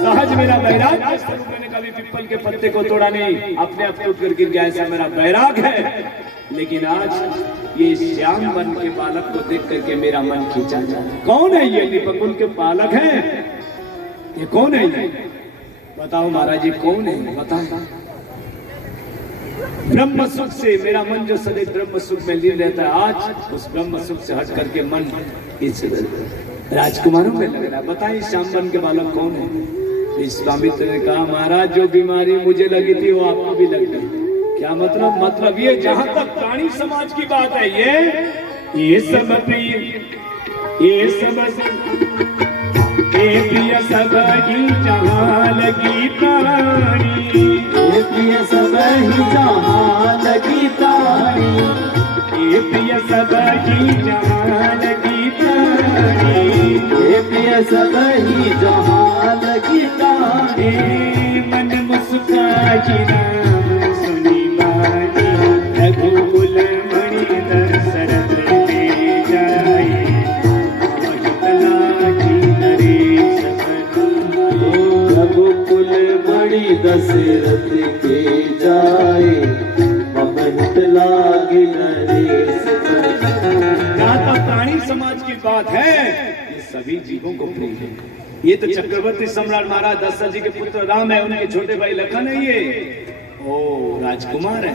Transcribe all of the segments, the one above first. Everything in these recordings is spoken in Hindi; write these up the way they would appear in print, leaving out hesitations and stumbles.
सहज मेरा बैराग मैंने कभी पिपल के पत्ते को तोड़ा नहीं, अपने आप टूट कर गिर गया, ऐसा मेरा बैराग है। लेकिन आज ये श्याम वन के बालक को देख करके मेरा मन खींचा जाए। कौन है ये? दीपक उनके बालक है। ये कौन है ये? बताओ महाराज जी कौन है? बताओ। ब्रह्म सुख से मेरा मन जो सदैव ब्रह्म सुख में लीन रहता है, आज उस ब्रह्म सुख से हट करके मन इस राजकुमारों में लग रहा है। बताइए श्याम वन के बालक कौन है? विश्वामित्र ने कहा महाराज जो बीमारी मुझे लगी थी वो आपको भी लग गई। क्या मतलब? मतलब ये जहां तक प्राणी समाज की बात है, ये सब प्रिय, ये सब प्रिय सब ही जहां लगी प्राणी, ये प्रिय सब ही जहां लगी तारी, ये प्रिय सब ही जहां लगी प्राणी, ये प्रिय सब ही जहां लगी तारी। मन मुस्काई राम सुनी बानी, रघुकुल मणि दशरथ ले जाए, नरेश रघुकुल मणि दशरथ के जाए, बहुत लागे नरेश। जहाँ तक प्राणी समाज की बात है, ये सभी जीवों को प्रिय है। ये तो चक्रवर्ती सम्राट महाराज दशरथ जी के पुत्र राम है, उनके छोटे भाई लखन है, ये ओ राजकुमार है।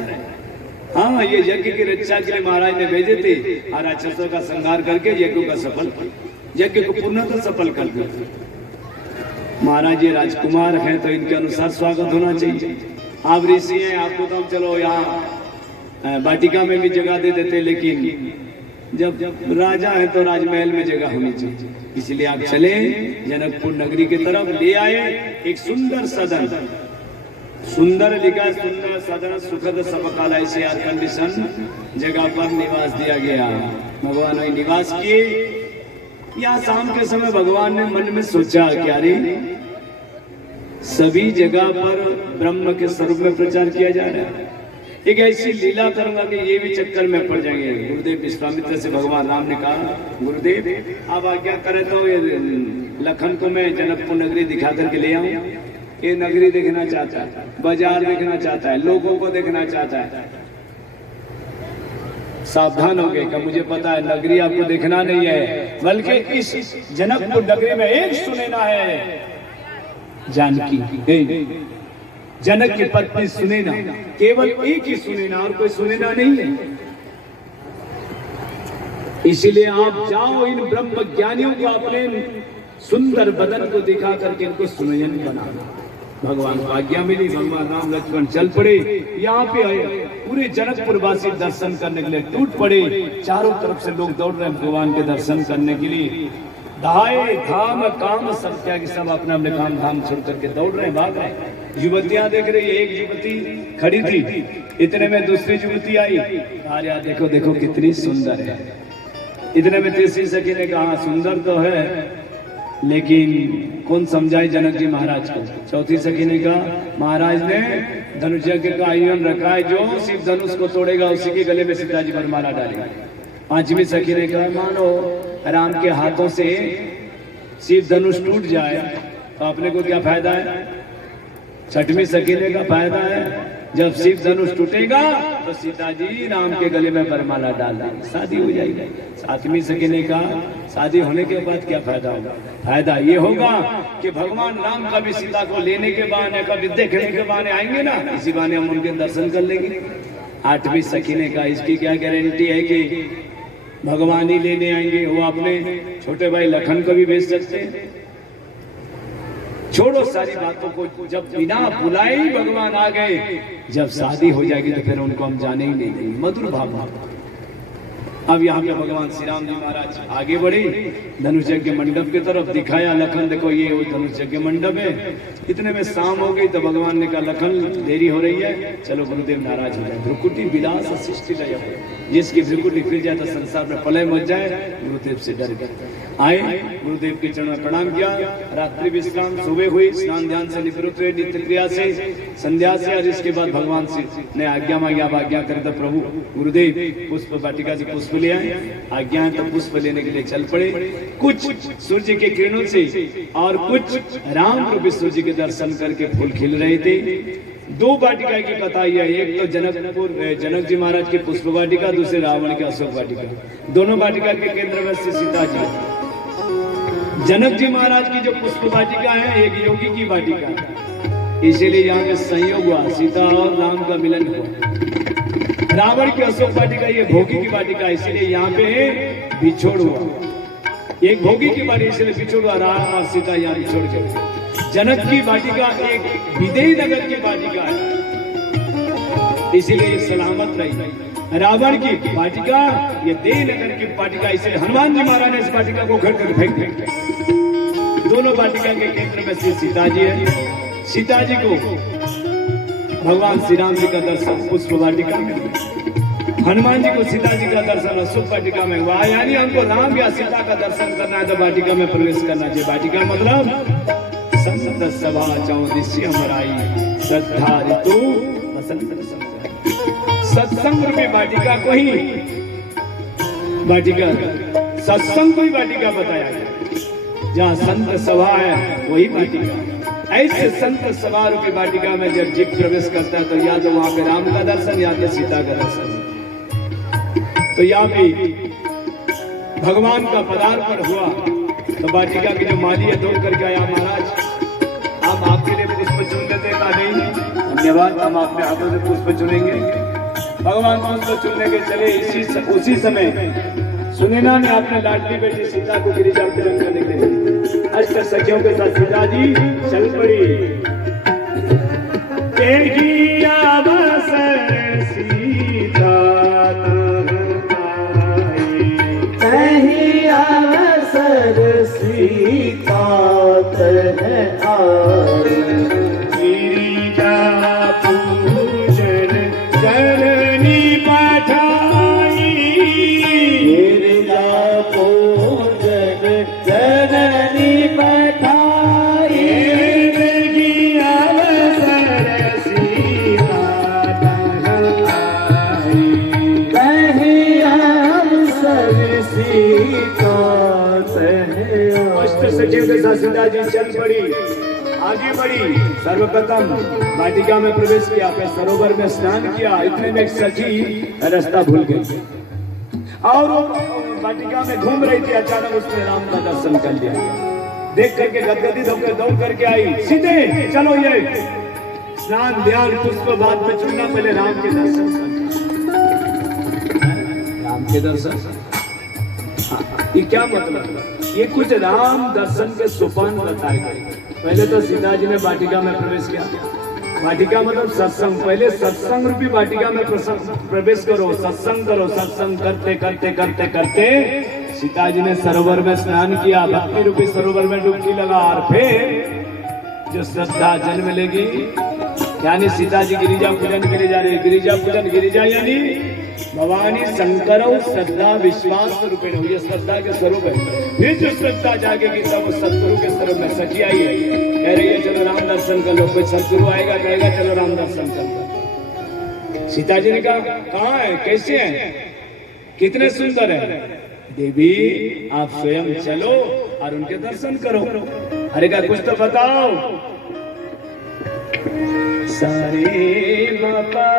हाँ, ये यज्ञ की रक्षा के लिए महाराज ने भेजे थे, और राक्षसों का संहार करके यज्ञ का सफल, यज्ञ को पूर्णतः सफल कर दिया। महाराज ये राजकुमार हैं तो इनके अनुसार स्वागत होना चाहिए। आप ऋषि हैं, आपको तो हम चलो यहाँ वाटिका में भी जगह दे देते, लेकिन जब राजा है तो राजमहल में जगह होनी चाहिए। इसलिए आप चले जनकपुर नगरी की तरफ, ले आए एक सुंदर सदन, सुंदर लिखा सुंदर सदन सुखद सबकाल, ऐसे एयर कंडीशन जगह पर निवास दिया गया। भगवान ने निवास किए। यहाँ शाम के समय भगवान ने मन में सोचा कि अरे सभी जगह पर ब्रह्म के स्वरूप में प्रचार किया जा रहा है, एक ऐसी लीला करूंगा कि ये भी चक्कर में पड़ जाएंगे। गुरुदेव विश्वामित्र से भगवान राम ने कहा गुरुदेव आप आज्ञा करें तो ये लखन को मैं जनकपुर नगरी दिखा करके ले आऊं। ये नगरी देखना चाहता है, बाजार देखना चाहता है, लोगों को देखना चाहता है। सावधान हो गए कि मुझे पता है नगरी आपको देखना नहीं है, बल्कि इस जनकपुर नगरी में एक सुनैना है, जानकी, जनक की पत्नी सुनैना, केवल एक ही सुनैना, और कोई सुनैना नहीं है। इसलिए आप जाओ इन ब्रह्म ज्ञानियों को अपने सुंदर बदन को दिखा करके इनको सुनैन बनाना। भगवान को आज्ञा मिली, भगवान राम लक्ष्मण चल पड़े। यहाँ पे आए, पूरे जनकपुर वासी दर्शन करने के लिए टूट पड़े। चारों तरफ से लोग दौड़ रहे हैं भगवान के दर्शन करने के लिए। धाये धाम काम सब त्यागी, सब अपने अपने काम धाम छोड़ करके दौड़ रहे हैं, भाग रहे हैं। युवतियां देख रही है, एक युवती खड़ी थी, इतने में दूसरी युवती आई, अरे देखो देखो कितनी सुंदर है। इतने में तीसरी सखी ने कहा सुंदर तो है, लेकिन कौन समझाए जनक जी महाराज को। चौथी सखी ने कहा महाराज ने धनुष यज्ञ का आयोजन रखा है, जो शिव धनुष को तोड़ेगा उसी के गले में सीता जी पर माला डालेगा। पांचवी सखी ने कहा मानो राम के हाथों से शिव धनुष टूट जाए तो अपने को क्या फायदा है। छठवीं सखी ने कहा फायदा है, जब शिव धनुष टूटेगा तो सीता जी राम के गले में वरमाला डाल देंगे, शादी हो जाएगी। सातवीं सखी ने कहा शादी होने के बाद क्या फायदा होगा। फायदा ये होगा कि भगवान राम कभी सीता को लेने के बहाने, कभी देखने के बहाने आएंगे ना, इसी बहाने हम उनके दर्शन कर लेंगे। आठवीं सखी ने कहा इसकी क्या गारंटी है कि भगवान ही लेने आएंगे, वो अपने छोटे भाई लखन को भी भेज सकते हैं। छोड़ो सारी बातों को, जब बिना बुलाए ही भगवान आ गए, जब शादी हो जाएगी तो फिर उनको हम जाने ही नहीं देंगे। मधुर भावना। अब यहाँ पे भगवान श्री राम जी महाराज आगे बढ़े, धनुष यज्ञ मंडप की तरफ दिखाया, लखन देखो ये वो धनुष यज्ञ मंडप है। इतने में शाम हो गई तो भगवान ने कहा लखन देरी हो रही है, चलो गुरुदेव नाराज हो जाए। भ्रुकुटी विलास सृष्टि लय। जिसकी बिल्कुल निकल जाए तो संसार में प्रलय मच जाए, गुरुदेव से डर गए। आए गुरुदेव के चरण में प्रणाम किया, रात्रि विश्राम, सुबह हुई, स्नान ध्यान से निवृत्त हुए, नित्य क्रिया से, संध्या से, और इसके बाद भगवान से ने आज्ञा मांगी। आप आज्ञा कर दो प्रभु। गुरुदेव पुष्प वाटिका से पुष्प ले आए, आज्ञा है तो पुष्प लेने के लिए चल पड़े। कुछ सूर्य के किरणों से और कुछ राम रूपी सूर्य के दर्शन करके फूल खिल रहे थे। दो वाटिका की कथा है, एक तो जनक जी महाराज की पुष्प वाटिका, दूसरे रावण की अशोक वाटिका। दोनों वाटिका के केंद्र में श्री सीता जी। जनक जी महाराज की जो पुष्प वाटिका है एक योगी की वाटिका है, इसीलिए यहाँ पे संयोग हुआ, सीता और राम का मिलन हुआ। रावण की अशोक वाटिका ये भोगी की वाटिका, इसीलिए यहाँ पे बिछोड़ हुआ। एक भोगी की वाटिका इसलिए बिछोड़ हुआ, राम और सीता यहाँ बिछोड़ गए। जनक की वाटिका एक विदेही नगर की वाटिका है, इसीलिए ये सलामत रही। रावण की वाटिका ये देह नगर की वाटिका, इसलिए हनुमान जी महाराज ने इस वाटिका को घर कर फेंक दिया। दोनों वाटिका के केंद्र में श्री सीता जी है। सीता जी को भगवान श्री राम जी का दर्शन पुष्प वाटिका में, हनुमान जी को सीता जी का दर्शन अशोक वाटिका में हुआ। यानी हमको राम या सीता का दर्शन करना है तो वाटिका में प्रवेश करना चाहिए। वाटिका मतलब संत सभा चौदिशी अमराई, श्रद्धा ऋतु वसंत सत्संग रूपी वाटिका को ही वाटिका, सत्संग को ही वाटिका बताया गया। जहाँ संत सभा है वही वाटिका। ऐसे संत सभा रूपी वाटिका में जब जीव प्रवेश करता है तो या तो वहां पे राम का दर्शन या तो सीता का दर्शन। तो यहाँ पे भगवान का पदार्पण हुआ तो वाटिका की जो माली है दौड़ करके आया, महाराज हम आपके लिए पुष्प चुन लेते का नहीं, धन्यवाद, हम आपने हाथों से पुष्प चुनेंगे। भगवान पुष्प चुनने के चले, उसी समय सुनैना ने अपने लाडली बेटी सीता को गिरिजा पूजन करने के लिए अष्ट सखियों के साथ सीता जी चल पड़ी। सीता गिरिजा पूजन करनी पठाई, गिरिजा पूजन करनी पठाई, अवसर सीता अवसर सीता। अष्ट सखियों के साथ सीता जी चल पड़ी, आगे बढ़ी। सर्वप्रथम वाटिका में प्रवेश किया, फिर सरोवर में स्नान किया। इतने में एक सखी रास्ता भूल गई और वाटिका में घूम रही थी। अचानक उसने राम का दर्शन कर लिया। देख करके गदगदित होकर दौड़ करके आई, सीधे चलो ये स्नान ध्यान पुष्प बाद में चुनना, पहले राम के दर्शन। राम के दर्शन ये क्या मतलब? ये कुछ राम दर्शन के सोपान बताए गए। पहले तो सीता जी ने वाटिका में प्रवेश किया। वाटिका मतलब सत्संग, पहले सत्संग रूपी वाटिका में प्रवेश करो, सत्संग करो। सत्संग करते करते करते करते सीता जी ने सरोवर में स्नान किया, भक्ति रूपी सरोवर में डुबकी लगा। और फिर जो श्रद्धा जन्म लेगी, यानी सीता जी गिरिजा पूजन के लिए जा रही। गिरिजा पूजन, गिरिजा यानी भवानी शंकर श्रद्धा विश्वास रूपे, ये श्रद्धा के स्वरूप है। फिर जो श्रद्धा जागेगी तब सतगुरु के स्वरूप में सखी आई है, कह रही है चलो राम दर्शन कर लो। कोई सतगुरु आएगा कहेगा चलो राम दर्शन कर लो। सीता जी ने कहा कहाँ है, कैसे है, कितने सुंदर है। देवी आप स्वयं चलो और उनके दर्शन करो। अरे का कुछ तो बताओ। सारे बाबा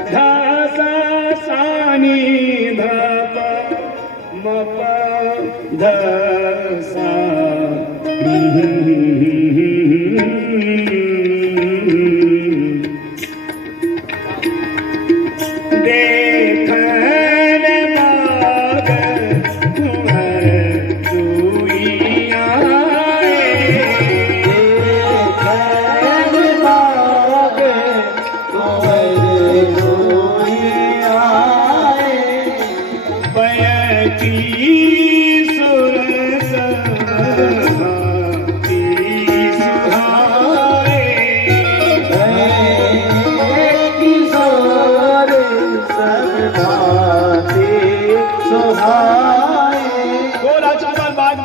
धा सा सानी धा मपा धा सा सुर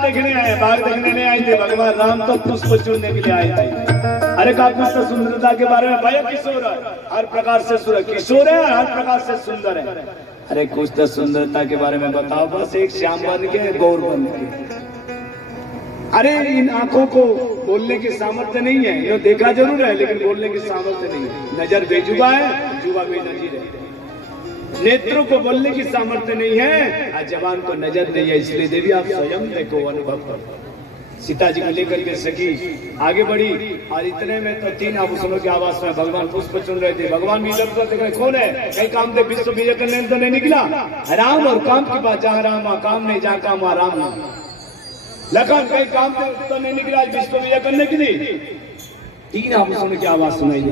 देखने आए, बाघ देखने नहीं आए थे। भगवान राम तो पुष्प चुनने के लिए आए थे। अरे का कुछ तो सुंदरता के बारे में भाई, किशोर है हर प्रकार से किशोर है, हर प्रकार से सुंदर है। अरे कुछ तो सुंदरता के बारे में बताओ, बस एक श्याम बन के गौर बन के। अरे इन आंखों को बोलने की सामर्थ्य नहीं है, ये देखा जरूर है लेकिन बोलने की सामर्थ्य नहीं है। नजर बेजुबा है, जुबा बेनजीर है। नेत्रों को बोलने की सामर्थ्य नहीं है, आज जवान को नजर नहीं है। इसलिए देवी आप स्वयं देखो, अनुभव करो। सीता जी को लेकर के सखी आगे बढ़ी और इतने में तो 3 आभूषणों की आवाज में भगवान पुष्प चुन रहे थे। भगवान भी इधर देख रहे, कौन है? कहीं काम दे विश्व विजय करने तो नहीं निकला। राम और काम की बात, जहाँ राम वहाँ काम नहीं, जहाँ काम वहाँ राम नहीं। लखन कहीं काम तो नहीं निकला विश्व विजय करने के लिए। 3 आभूषणों की आवाज सुनाई दी।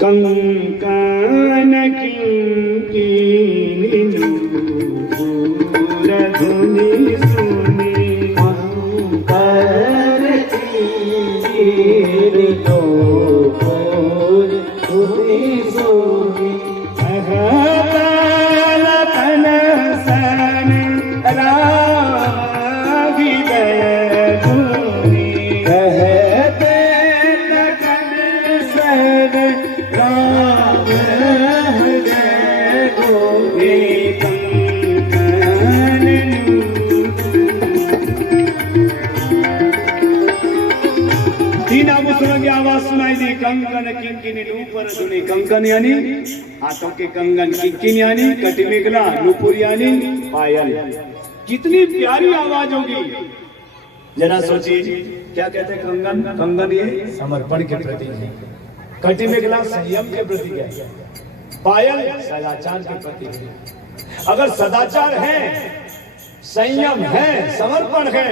कंकन किंकिनी नूपुर धुनि सुनि, कंकर किंकिनी नूपुर धुनि सुनि, लखन सन राघी धुनि, कहते लखन सन राम हृदय धुनि, तीन आभूषणों की आवाज सुनाई दी। कंकन किंकिनी नूपुर धुनि, कंकन यानी हाथों के कंगन, किंकिन यानी कटी मेखला, नूपुर यानी पायल। कितनी प्यारी आवाज होगी, जरा सोचिए। क्या कहते हैं कंगन? कंगन ये समर्पण के प्रतीक है, कटी मेखला संयम के प्रतीक है, पायल सदाचार के प्रतीक है। अगर सदाचार है, संयम है, समर्पण है,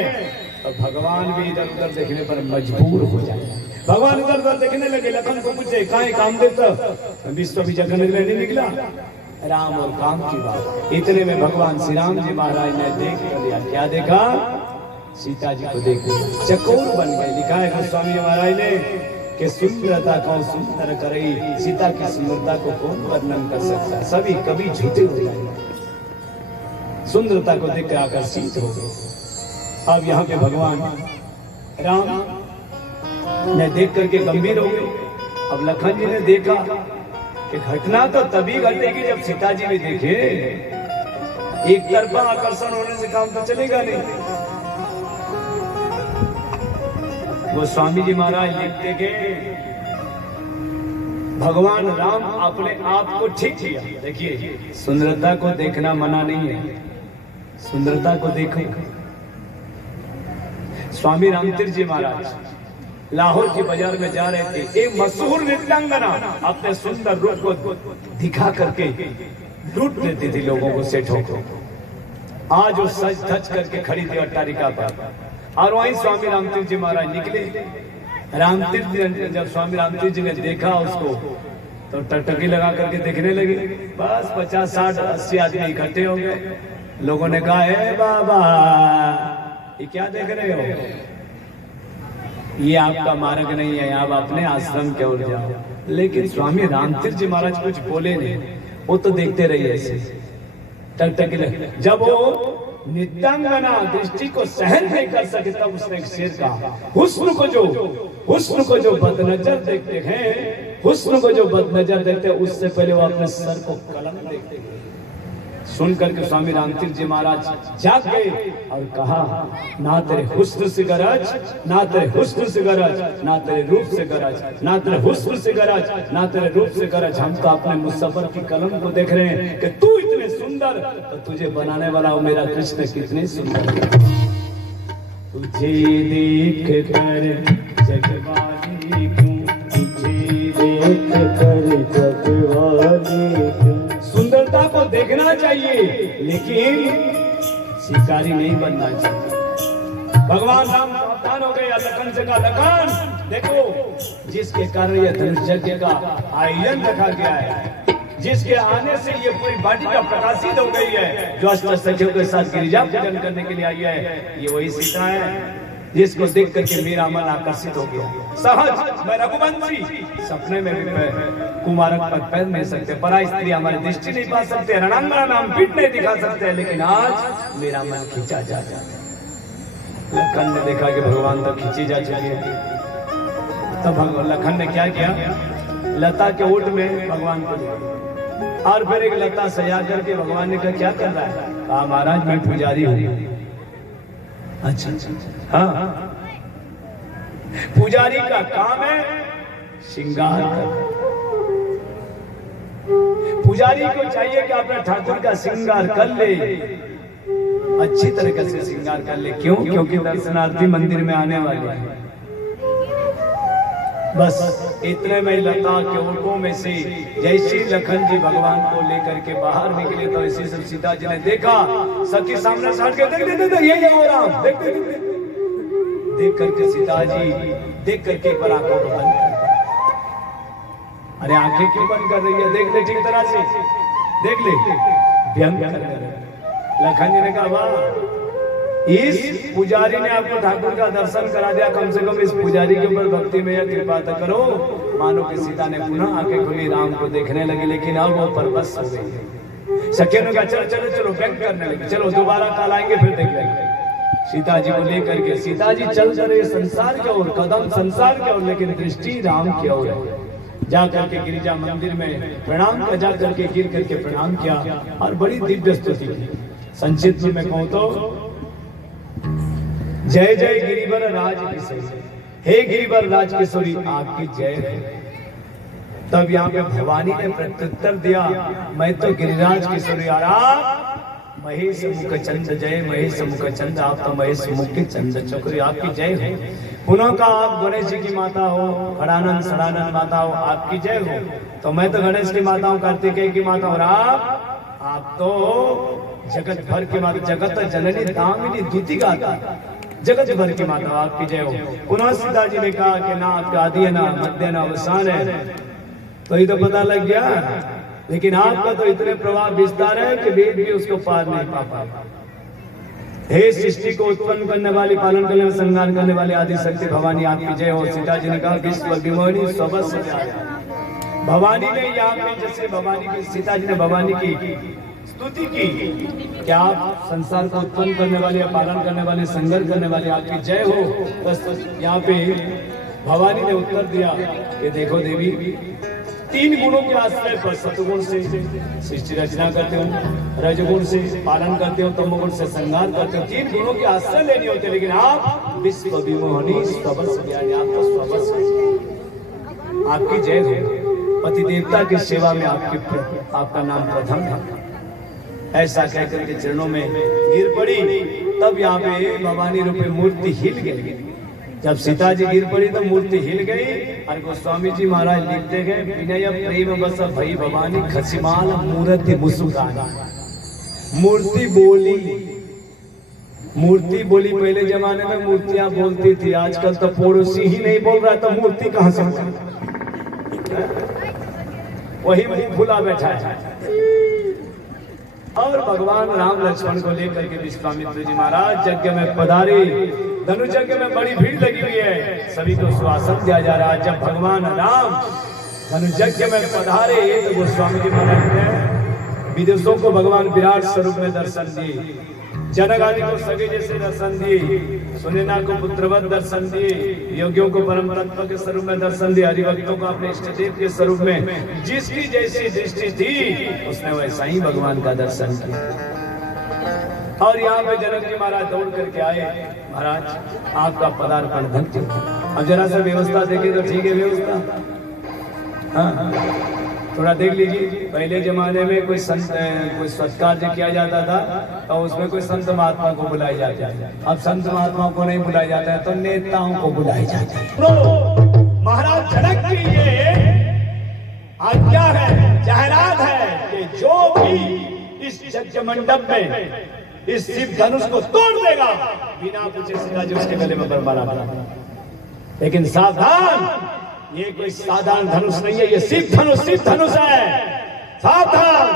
तो भगवान भी इधर उधर देखने पर मजबूर हो जाए। भगवान इधर उधर देखने लगे। लखन को पूछे, कहाँ काम देता? विश्व विजय करने के लिए नहीं निकला। राम और काम की बात। इतने में भगवान श्री राम जी महाराज ने देख लिया। क्या देखा? सीता जी को देख लिया, चकोर बन गए। लिखा है गोस्वामी महाराज ने कि सुंदरता कौन सुंदर करे, सीता की सुंदरता को कौन वर्णन कर सकता है। सभी कभी झूठे हो जाएंगे, सुंदरता को देखकर आकर्षित हो गए। अब यहाँ पे भगवान राम ने देख करके गंभीर हो गए। अब लखन जी ने देखा कि घटना तो तभी घटेगी जब सीता जी भी देखे। एक तरफा आकर्षण होने से काम तो चलेगा नहीं। वो स्वामी जी महाराज लिखते गए, भगवान राम अपने आप को ठीक किया। देखिए, सुंदरता को देखना मना नहीं है, सुंदरता को देखो। स्वामी रामतीर्थ जी महाराज लाहौर के बाजार में जा रहे थे। एक मशहूर नृत्यांगना अपने सुंदर रूप को दिखा करके लूट लेती थी लोगों को, सेठों को। आज वो सज धज करके खड़ी थी अट्टारिका पर, और वहीं स्वामी रामतीर्थ जी महाराज निकले। रामतीर्थ जब स्वामी रामतीर्थ जी ने देखा उसको, तो टकटकी लगा करके देखने लगे। बस 50, 60, 80 आदमी इकट्ठे हो गए। लोगों ने कहा, हे बाबा, ये क्या देख रहे हो? ये आपका मार्ग नहीं है, आप अपने आश्रम की ओर जाओ। लेकिन स्वामी रामतीर्थ जी महाराज कुछ बोले नहीं, वो तो देखते रहिए ऐसे टकटकी लगे। जब वो नित्यांगना दृष्टि को सहन नहीं कर सके, तब उसने एक शेर कहा, हुस्न को जो बदनजर देखते हैं, हुस्न को जो बदनजर देखते हैं, उससे पहले वो अपने सर को कलम देखते हैं। सुन करके स्वामी रामतीर्थ जी महाराज जाग गए और कहा, ना तेरे हुस्न से गरज, ना तेरे हुस्न से गरज, ना तेरे रूप से गरज, ना तेरे हुस्न से गरज, ना तेरे रूप से गरज। हम तो अपने मुसव्वर की कलम को देख रहे हैं कि तू इतने सुंदर, तो तुझे बनाने वाला हो मेरा कृष्ण कितने सुंदर। तुझे देख कर जगवानी हूँ, तुझे देख कर जगवानी हूँ। सुंदरता को देखना चाहिए, लेकिन शिकारी नहीं बनना चाहिए। भगवान राम सावधान हो गए। लखन से कहा, लखन देखो, जिसके कारण यह धनुष यज्ञ का आयोजन रखा गया है, जिसके आने से ये पूरी वाटिका प्रकाशित हो गई है, जो अष्ट सखियों के साथ गिरिजा पूजन करने के लिए आई है, ये वही सीता है जिसको देख करके मेरा मन आकर्षित हो गया। सहज मैं रघुवंशी, सपने में भी मैं कुमारक पर पैर नहीं सकते, पराई स्त्री हमारी दृष्टि नहीं पा सकते, रणांगना में हम पीठ नहीं दिखा सकते, लेकिन आज मेरा मन खींचा जा जाता है। लखन ने देखा कि भगवान तो खींची जा चुकी है, तब लखन ने क्या किया, लता के ओट में भगवान को लिया और फिर एक लता सजा करके भगवान ने कहा क्या कर रहा है, कहा महाराज मैं पुजारी हूँ। अच्छा हाँ, पुजारी का काम है श्रृंगार करना। पुजारी को चाहिए कि अपना ठाकुर का श्रृंगार कर ले, अच्छी तरीके से श्रृंगार कर ले। क्यों? क्योंकि दर्शनार्थी मंदिर में आने वाले हैं। बस इतने में लता के ओठों में से जैसे लखन जी भगवान को लेकर के बाहर निकले तो इसी सब सीता जी ने देखा, सखी सामने से हट के देख ये हो रहा, देख करके सीता जी देख करके एक बार आंखों को बंद कर, अरे आंखें क्यों बंद कर रही है, देख ले ठीक तरह से, देख ले, व्यंग कर रहे। लखन जी ने कहा वाह, इस पुजारी ने आपको ठाकुर का दर्शन करा दिया, कम से कम इस पुजारी के ऊपर भक्ति में कृपा तो करो। मानो कि सीता ने पुनः आंखें खुली, राम को देखने लगी, लेकिन अब वो परबस हो गई। सखियों ने कहा चलो चलो चलो, व्यंग करने लगे, चलो दोबारा कल आएंगे फिर देख लेंगे। सीता जी को लेकर के सीता जी चल रहे संसार की ओर, कदम संसार की ओर, लेकिन दृष्टि राम की ओर है। जा करके गिरिजा मंदिर में प्रणाम किया, जा करके गिर करके प्रणाम किया और बड़ी दिव्य स्तुति की। संक्षिप्त में कहूं तो जय जय गिरिवर राज किशोरी, हे गिरिवर राज किशोरी आपकी जय है। तब यहाँ पे भवानी ने प्रत्युत्तर दिया, मैं तो गिरिराज किशोरी, और आप महेश मुख चंद जय, महेश मुख चंद, आप तो महेश मुख चंद चक्री, आपकी जय हो। पुनः का आप गणेश जी की माता हो, खड़ानंद सड़ानंद माता हो, आपकी जय हो। तो मैं तो गणेश की माता हूँ, कार्तिकेय की माता, और आप तो जगत भर की माता, जगत जननी दामिनी द्युति गाता, जगत भर की माता, आपकी जय हो। पुनः सीता जी ने कहा कि ना आपका आदि है, ना मध्य है, ना अवसान है, तो ये तो पता लग गया, लेकिन आपका तो इतने प्रभाव विस्तार है कि वेद भी उसको पार नहीं पा पाए। हे सृष्टि को उत्पन्न करने वाली, पालन करने वाली, संहार करने वाली आदि शक्ति भवानी आपकी जय हो। सीता जी ने कहा विश्व विमोहिनी स्वबस भवानी ने यहाँ पे जैसे भवानी की, सीता जी ने भवानी की स्तुति की, क्या आप संसार को उत्पन्न करने वाले, पालन करने वाले, संघर्ष करने वाले, आपकी जय हो। बस यहाँ पे भवानी ने उत्तर दिया कि देखो देवी, तीन गुणों के आश्रय पर, सतगुण से सृष्टि रचना करते हो, रजगुण से पालन करते हो, तमोगुण से संहार करते हो, तीन गुणों के आश्रय लेने होते, लेकिन आप विश्व विमोहिनी स्वबस ज्ञानी, आप तो स्वबस, आपकी जय हो। पति देवता की सेवा में आपका नाम प्रथम है। ऐसा कहकर के चरणों में गिर पड़ी। तब यहाँ पे भवानी रूपी मूर्ति हिल गई। जब सीता जी गिर पड़ी तो मूर्ति हिल गई, और गोस्वामी जी महाराज लिखते गए, विनय प्रेम बस भई भवानी खसिमाल मूर्ति मुस्कान। मूर्ति बोली, मूर्ति बोली। पहले जमाने में मूर्तियां बोलती थी, आजकल तो पड़ोसी ही नहीं बोल रहा, तो मूर्ति कहां से, वही खुला बैठा है। और भगवान राम लक्ष्मण को लेकर के विश्वामित्र जी महाराज यज्ञ में पधारे। धनुष यज्ञ में बड़ी भीड़ लगी हुई है, सभी को स्वासन दिया जा रहा है। जब भगवान राम धनुष यज्ञ में पधारे तो गोस्वामी जी महाराज ने विदेशों को भगवान विराट स्वरूप में दर्शन दिए, जनक आदि को सगे जैसे दर्शन दिए, सुनैना को पुत्रवत दर्शन दिए, योगियों को परम तत्व के स्वरूप में दर्शन दिए, हरिभक्तों को अपने इष्ट देव के स्वरूप में। जिसकी जैसी दृष्टि थी उसने वैसा ही भगवान का दर्शन किया। और यहाँ पे जनक जी महाराज दौड़ करके आए, महाराज आपका पदार्पण धन्य। अब जरा सा व्यवस्था देखे तो ठीक है व्यवस्था, हाँ थोड़ा देख लीजिए। पहले जमाने में कोई संत, कोई सत्कार जो किया जाता था तो उसमें कोई संत महात्मा को बुलाया जाता है। अब संत महात्मा को नहीं बुलाया जाता है, तो नेताओं को बुलाया जाता है। तो महाराज जनक की ये आज्ञा है, जाहिरात है कि जो भी इस यज्ञ मंडप में इस शिव धनुष को तोड़ देगा, बिना पूछे सीधा जी उसके गले में बरमाला बना। लेकिन सावधान, ये कोई साधारण धनुष नहीं है, ये शिव धनुष है। सावधान,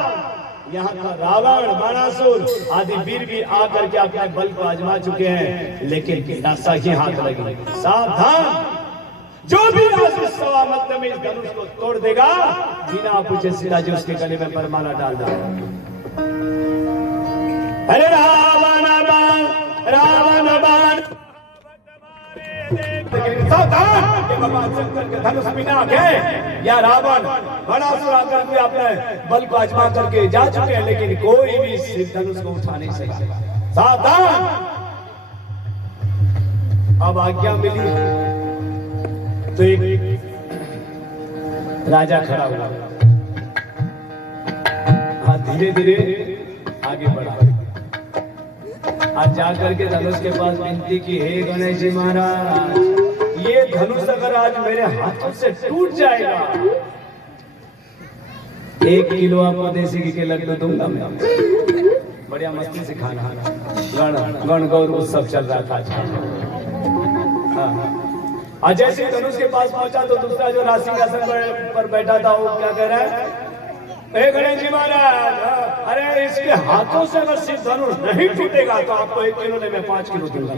यहाँ का रावण, बाणासुर आदि वीर भी आकर के अपने बल को आजमा चुके हैं, लेकिन नासा ही हाथ लगी। सावधान, जो भी आज इस सवा मध्य में इस धनुष को तोड़ देगा, बिना पूछे सीधा जी उसके गले में परमाला डाल दो। अरे रावण बाण, रावण बाण, सावधान, ये भगवान शंकर के धनुष विनाश है। या रावण बड़ा सुरा करके अपने बल को आजमा करके जा चुके हैं, लेकिन कोई भी इस धनुष को उठा नहीं सका। सावधान। अब आज्ञा मिली तो एक राजा खड़ा हुआ, हाँ धीरे धीरे आगे बढ़ा, आज जाकर के धनुष के पास विनती की, हे गणेश जी महाराज, ये धनुष अगर आज मेरे हाथों से टूट जाएगा, 1 किलो आपको देसी घी के लड्डू दूंगा मैं। बढ़िया मस्ती से खाना, गण गौर उत्सव चल रहा था। आज जैसे धनुष के पास पहुंचा तो दूसरा जो रासिंहासन पर बैठा था वो क्या कह रहा है, हे गणेश जी महाराज, अरे इसके हाथों से अगर सिर्फ धनुष नहीं टूटेगा तो आपको 1 किलो नहीं, मैं 5 किलो दूंगा।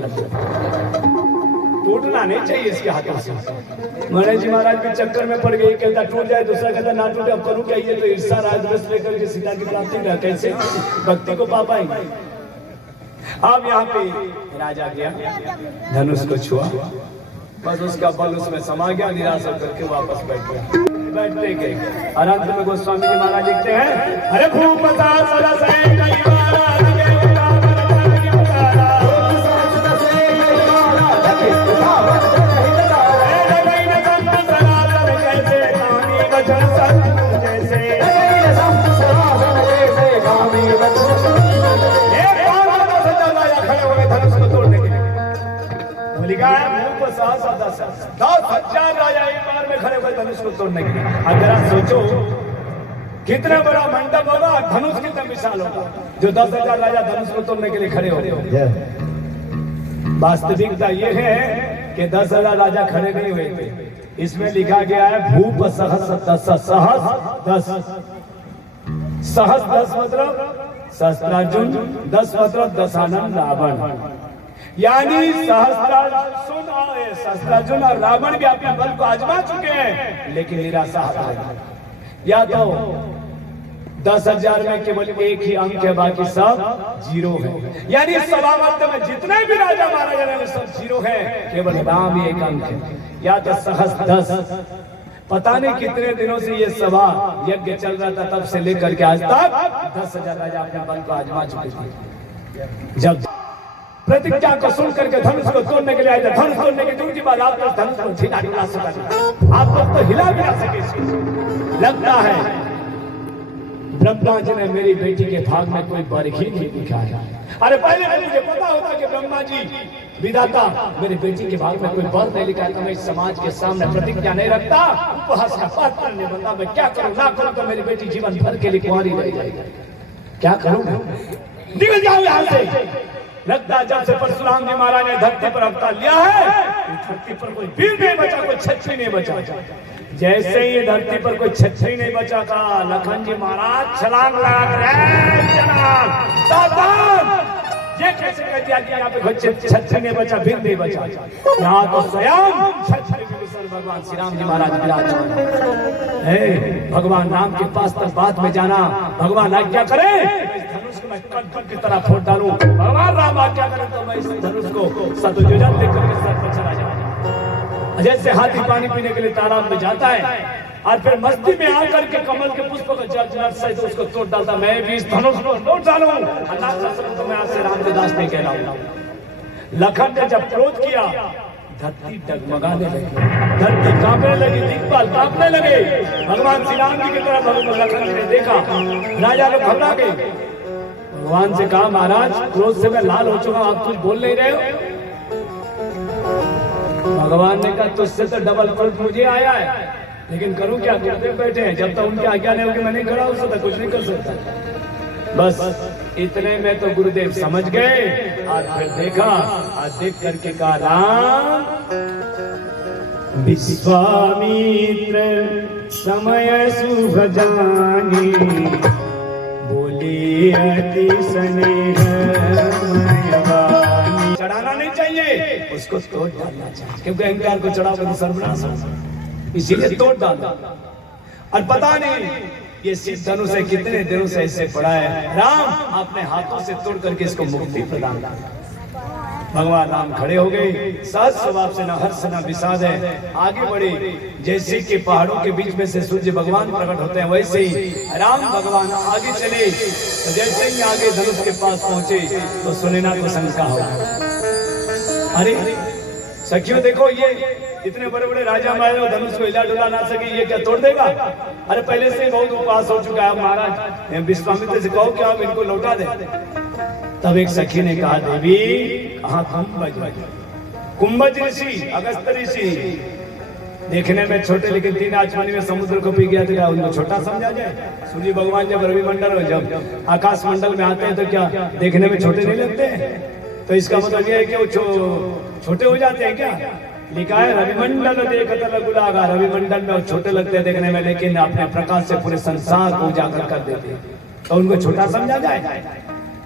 टूटना नहीं चाहिए इसके हाथों से। गणेश जी महाराज के चक्कर में पड़ गई, कहता टूट जाए, दूसरा कहता ना टूटे, अब करूं क्या, ये तो ईर्षा राग द्वेष लेकर के सीता की प्राप्ति में कैसे भक्ति को पा पाएंगे। अब यहाँ पे राजा गया, धनुष को छुआ, बस उसका बल उसमें समा गया, निराश होकर के वापस बैठ गया। बैठते गए और अंत में गोस्वामी जी महाराज लिखते हैं, अरे भूप दस हजार राजा एक बार में खड़े हुए धनुष को तोड़ने के लिए। अगर आप सोचो कितना बड़ा मंडप होगा, धनुष कितना विशाल होगा, जो 10,000 राजा धनुष को तोड़ने के लिए खड़े हो। वास्तविकता ये है कि 10,000 राजा खड़े नहीं हुए थे। इसमें लिखा गया है भूप सहस 10, सहस 10, सहस 10 मतलब सहस्त्रार्जुन, 10 मतलब दशानन रावण, यानी सहस्त्रार्जुन और रावण भी अपने बल को आजमा चुके हैं, लेकिन निराशा है। या तो 10,000 में केवल एक ही अंक है, बाकी सब 0 है। यानी सभा मध्य में जितने भी राजा महाराजा हैं सब 0 है, केवल राम ही एक अंक है। या तो सहस 10, पता नहीं कितने दिनों से ये सभा यज्ञ चल रहा था, तब से लेकर के आज तक 10,000 राजा अपने बल को आजमा चुके थे। जब प्रतिज्ञा को सुन करके धनुष को तोड़ने के लिए आए थे, धनुष तोड़ने की दूर की बात, आप धनुष को हिला भी ना सका, आप लोग तो हिला भी ना सके। लगता है ब्रह्मा जी ने मेरी बेटी के भाग में कोई बारीकी नहीं लिखा है। अरे पहले मुझे पता होता कि ब्रह्मा जी विधाता मेरी बेटी के भाग में कोई बर नहीं लिखा है, तो मैं इस समाज के सामने प्रतिज्ञा नहीं रखता, उपहास का पात्र करने बनता। मैं क्या करूं, ना करूं तो मेरी बेटी जीवन भर के लिए कुंवारी रह जाएगी। क्या करूं, निकल जाओ यहाँ से। लगता जब से परशुराम जी महाराज ने धरती पर अवतार लिया है, धरती पर कोई वीर नहीं बचा, कोई छत्री नहीं बचा। जैसे ही धरती पर कोई छत्री नहीं बचा था, लखन जी महाराज छलांग लगा कर सावधान, ये कैसे कह दिया कि यहाँ पे कोई छत्री नहीं बचा, वीर नहीं बचा। यहाँ तो स्वयं छत्री भगवान श्री राम जी महाराज विराजमान है। भगवान राम के पास तक बात में जाना, भगवान आज्ञा करे धनुष को मैं कट की तरह फोड़ डालूं, भगवान राम आज्ञा करे तो मैं इस धनुष को सतुयोजन लेकर के सर पर चला जाऊं। जैसे हाथी पानी पीने के लिए तालाब में जाता है और फिर मस्ती में आकर के कमल के पुष्प को जल सहित उसको तोड़ डालता, मैं भी इस धनुष को तोड़ डालूं। अल्लाह कसम तो मैं आज से रामदास नहीं कह रहा हूं। लखन ने जब क्रोध किया, धरती डगमगाने लगी, धरती कांपने लगी, दिक्पाल कांपने लगे। भगवान श्री राम जी की तरफ लखन ने देखा, राजा लोग घबरा गए। भगवान से कहा, महाराज क्रोध से मैं लाल हो चुका हूं, आप कुछ बोल नहीं रहे हो। भगवान ने कहा, तुझसे तो डबल क्रोध मुझे आया है, लेकिन करूं क्या, गुरुदेव बैठे हैं, जब तक उनकी आज्ञा नहीं होगी मैं नहीं खड़ा हो सकता, कुछ नहीं कर सकता। बस इतने में तो गुरुदेव समझ गए और फिर देखा और देख करके कहा, राम विश्वामित्र समय शुभ जानी, बोली अति स्नेह चढ़ाना नहीं चाहिए, उसको तोड़ डालना चाहिए, क्योंकि अहंकार को चढ़ाओगे तो सर्वनाश होगा, इसीलिए तोड़ डालना। और पता नहीं ये सिद्ध धनुष है कितने दिनों से इससे पड़ा है, राम अपने हाथों से तोड़ करके इसको मुक्ति प्रदान कर। भगवान राम खड़े हो गए, सहज स्वभाव से न हर्ष न विषाद है, आगे बढ़े। जैसे कि पहाड़ों के बीच में से सूर्य भगवान प्रकट होते हैं, वैसे ही राम भगवान आगे चले। तो जैसे ही आगे धनुष के पास पहुंचे तो सुनैना को शंका हो, अरे सखियों देखो, ये इतने बड़े बड़े राजा महाराज धनुष को हिला डुला ना सके, ये क्या तोड़ देगा? अरे पहले से बहुत उपवास हो चुका है महाराज, विश्वामित्र से कहो कि आप इनको लौटा दे। तब एक सखी ने कहा, देवी कहाँ कुंभज ऋषि, अगस्त ऋषि देखने में छोटे लेकिन 3 आचमनी में समुद्र को पी गया, तो क्या उनको छोटा समझा जाए? सूर्य भगवान जब रवि मंडल जब आकाश मंडल में आते हैं तो क्या देखने में छोटे नहीं लगते हैं? तो इसका मतलब यह है कि वो छोटे हो जाते हैं क्या? लिखा है रविमंडल देखत लगुलागा, रविमंडल में वो छोटे लगते हैं देखने में, लेकिन अपने प्रकाश से पूरे संसार को उजागर कर देते हैं, तो उनको छोटा समझा जाए?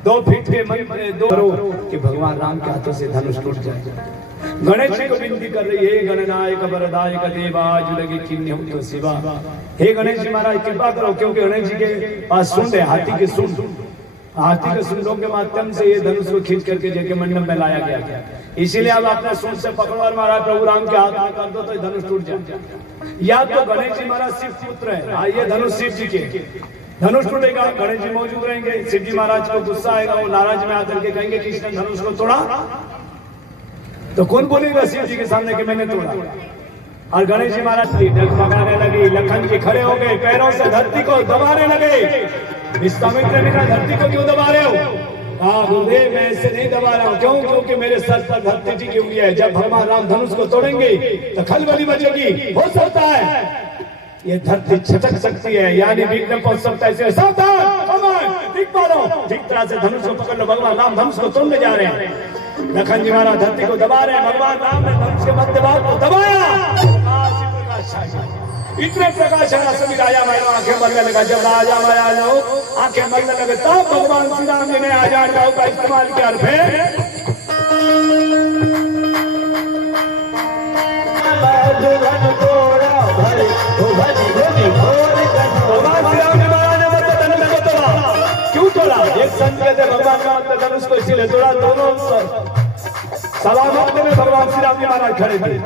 2 फीट के मन दो करो कि भगवान राम के हाथों से धनुष टूट जाए। गणेश जी को विनती कर रही है, गणनायक वरदायक देवाज लगी किन्हीं हो तो शिवा। हे गणेश जी महाराज कृपा करो, क्योंकि गणेश जी के पास सूंड है, हाथी के सूंड, हाथी के सूंडों के माध्यम से ये धनुष को खींच करके जगह मंडप में लाया गया। इसीलिए अब अपने सूंड से पकड़ो और महाराज प्रभु राम के हाथ में कर दो तो धनुष टूट जाए। या तो गणेश जी महाराज शिव पुत्र है, ये धनुष शिव जी के, धनुष टूटेगा, गणेश जी मौजूद रहेंगे, शिव जी महाराज को गुस्सा आएगा, वो नाराज में आकर के कहेंगे कि इसने धनुष को तोड़ा, तो कौन बोलेगा शिव जी के सामने कि मैंने तोड़ा? और गणेश जी महाराज की डगमगाने लगी, लखन जी खड़े हो गए, पैरों से धरती को दबाने लगे। विश्वामित्र ने कहा, धरती को क्यों दबा रहे हो? गुरुदेव मैं ऐसे नहीं दबा रहा हूँ, क्यों? क्योंकि मेरे सर पर धरती जी की उंगली है, जब भगवान राम धनुष को तोड़ेंगे तो खलबली बजेगी, हो सकता है ये धरती छटक सकती है, यानी विघ्न पहुंच सकता है। सावधान, ठीक तरह से धनुष को पकड़ लो, भगवान राम धनुष को तोड़ने जा रहे हैं। लखन जी महाराज धरती को दबा रहे हैं, भगवान राम ने धनुष के मध्य भाग को दबाया, इतने प्रकाश है सभी राजा महाराज आंखें मलने लगा। जब राजा महाराज लोग आंखें मलने लगे तब भगवान श्री राम जी ने आजाद काऊ का इस्तेमाल किया। क्यों तोड़ा? एक संत कहते भगवान राम ने धनुष को इसीलिए तोड़ा, दोनों सलामत में भगवान श्री राम जी महाराज खड़े थे,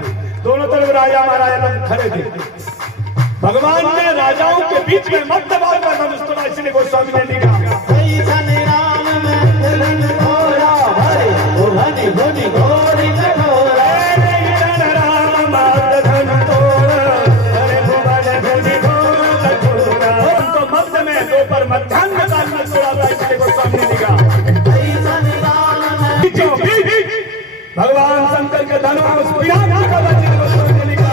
दोनों तरफ राजा महाराज लोग खड़े थे। भगवान ने राजाओं के बीच में मध्य भाग में धनुष तोड़ा, इसलिए गोस्वामी ने लिखा मध्यान्ह काल में तोड़ा था, इसलिए गोस्वामी ने लिखा भगवान शंकर के धनुष का वचन गोस्वामी ने लिखा।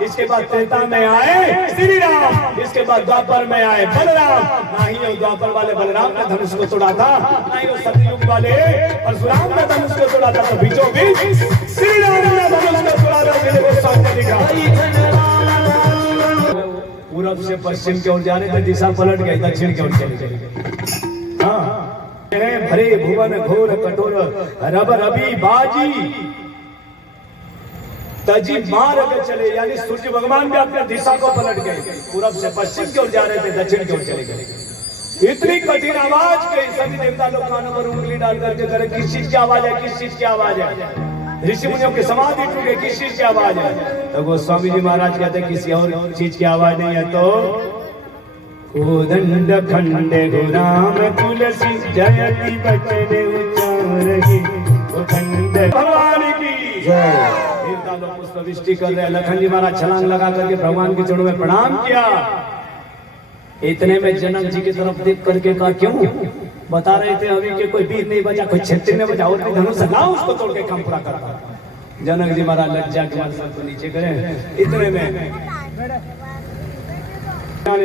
इसके बाद त्रेता में आए श्री राम, इसके बाद द्वापर में आए बलराम। ना ही वो द्वापर वाले बलराम ने धनुष को तोड़ा था, ना ही वो सतयुग वाले परशुराम ने धनुष को तोड़ा था, तो बीचों बीच श्री राम ने धनुष को तोड़ा था। पूरब से पश्चिम की ओर जा रहे थे, दिशा पलट गई, दक्षिण की ओर चली गई। हाँ, भरे भुवन घोर कठोर रब रवि बाजी तजी मार के चले, यानी सूर्य भगवान भी अपने दिशा को पलट गए, पूरब से पश्चिम की ओर जा रहे थे, दक्षिण की ओर चले गए। इतनी कठिन आवाज गई, सभी देवता लोग कानों पर उंगली डाल करके करे किस चीज की आवाज है, किस चीज की आवाज है? ऋषि मुनियों की समाधि टूटे, किस चीज की आवाज है? तो गोस्वामी जी महाराज कहते किसी और चीज की आवाज नहीं है, तो कोदंड खंडे राम तुलसी जयति बचने उच्चारहि भगवान की जय। देवता लोग पुष्पवृष्टि कर रहे हैं, लखन जी महाराज छलांग लगा करके भगवान के चरणों में प्रणाम किया। इतने में जनक जी की तरफ देख करके कहा, क्यों? बता रहे थे अभी के कोई वीर नहीं बचा, कोई क्षत्रिय नहीं बचा, और धनुष लाओ उसको तोड़ के काम पूरा करता। जनक जी महाराज लज्जा के मारे सर को नीचे करे। इतने में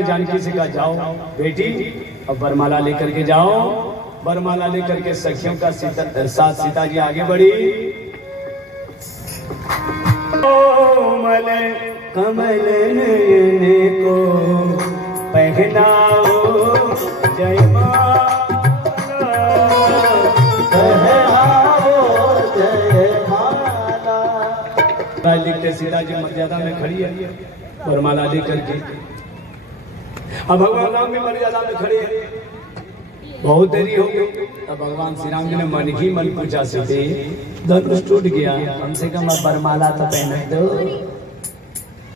जानकी से कहा, जाओ बेटी अब वरमाला लेकर के जाओ। वरमाला लेकर के सखियों का साथ सीता जी आगे बढ़ी। कमल नयन को पहनाओ जयमाला, पहनाओ जयमाला। लिखते सीता जी मर्यादा में खड़ी है वरमाला लेकर के। अब भगवान राम भी मर्यादा में खड़े हैं। बहुत देरी हो गई, तब भगवान श्री राम जी ने मन ही मन पूछा सीते धनुष टूट गया, कम से कम अब वरमाला तो पहन दो।